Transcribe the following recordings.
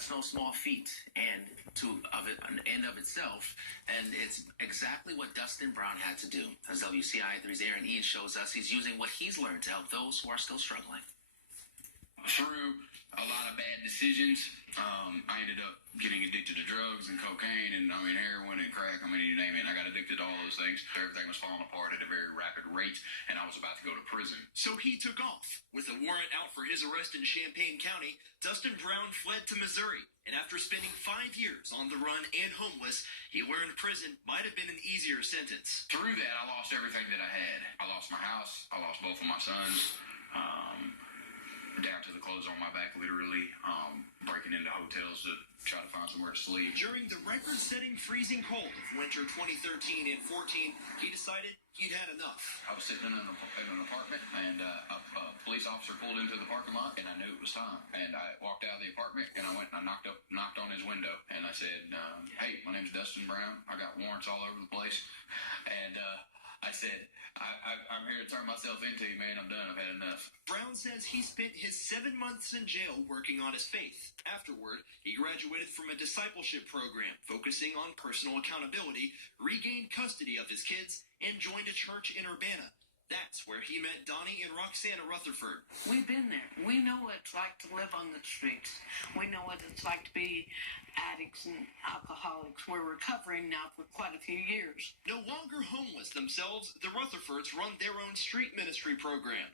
That's no small feat, and an end of itself. And it's exactly what Dustin Brown had to do. As WCI 3's Aaron Eads shows us, he's using what he's learned to help those who are still struggling. Through a lot of bad decisions, I ended up getting addicted to drugs and cocaine and heroin and crack. You name it. I got addicted to all those things. Everything was falling apart at a very rapid rate, and I was about to go to prison. So he took off. With a warrant out for his arrest in Champaign County, Dustin Brown fled to Missouri. And after spending 5 years on the run and homeless, he learned prison might have been an easier sentence. Through that, I lost everything that I had. I lost my house. I lost both of my sons. Down to the clothes on my back, literally, breaking into hotels to try to find somewhere to sleep. During the record-setting freezing cold of winter 2013 and 14, he decided he'd had enough. I was sitting in an apartment, and a police officer pulled into the parking lot, and I knew it was time. And I walked out of the apartment, and I went and I knocked on his window, and I said, "Hey, my name's Dustin Brown. I got warrants all over the place," and I said, I'm here to turn myself into you, man. I'm done. I've had enough. Brown says he spent his 7 months in jail working on his faith. Afterward, he graduated from a discipleship program focusing on personal accountability, regained custody of his kids, and joined a church in Urbana. That's where he met Donnie and Roxana Rutherford. We've been there. We know what it's like to live on the streets. We know what it's like to be addicts and alcoholics. We're recovering now for quite a few years. No longer homeless themselves, the Rutherfords run their own street ministry program.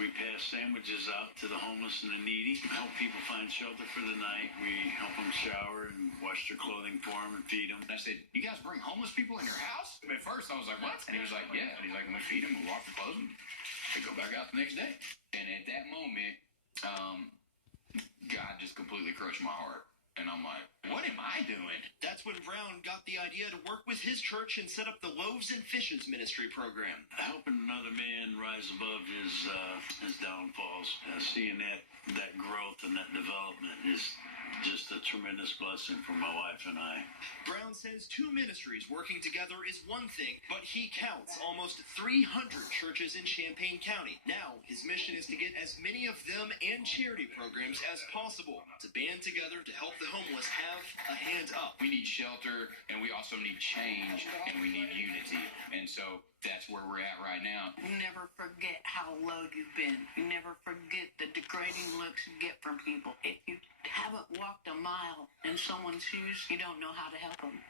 We pass sandwiches out to the homeless and the needy, help people find shelter for the night. We help them shower and wash their clothing for them and feed them. And I said, "You guys bring homeless people in your house?" At first, I was like, "What?" And he was like, "Yeah." And he's like, "I'm going to feed them and wash their clothes and they go back out the next day." And at that moment, God just completely crushed my heart. And I'm like, what am I doing? That's when Brown got the idea to work with his church and set up the Loaves and Fishes ministry program. Helping another man rise above his downfalls, seeing that growth and that development is just a tremendous blessing for my wife and I. Brown says 2 ministries working together is one thing, but he counts almost 300 churches in Champaign County. Now, his mission is to get as many of them and charity programs as possible to band together to help the homeless have a hand up. We need shelter, and we also need change, and we need unity. And so that's where we're at right now. You never forget how low you've been. You never forget the degrading looks you get from people. If you haven't walked a mile in someone's shoes, you don't know how to help them.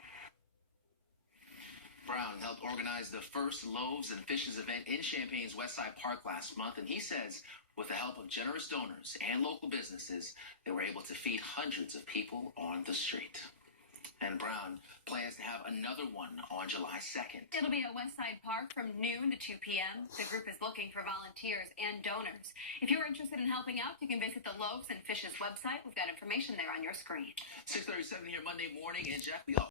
Brown helped organize the first Loaves and Fishes event in Champaign's Westside Park last month, and he says with the help of generous donors and local businesses, they were able to feed hundreds of people on the street. And Brown plans to have another one on July 2nd. It'll be at Westside Park from noon to 2 p.m. The group is looking for volunteers and donors. If you're interested in helping out, you can visit the Loaves and Fishes website. We've got information there on your screen. 6:37 here Monday morning, and Jeff, we all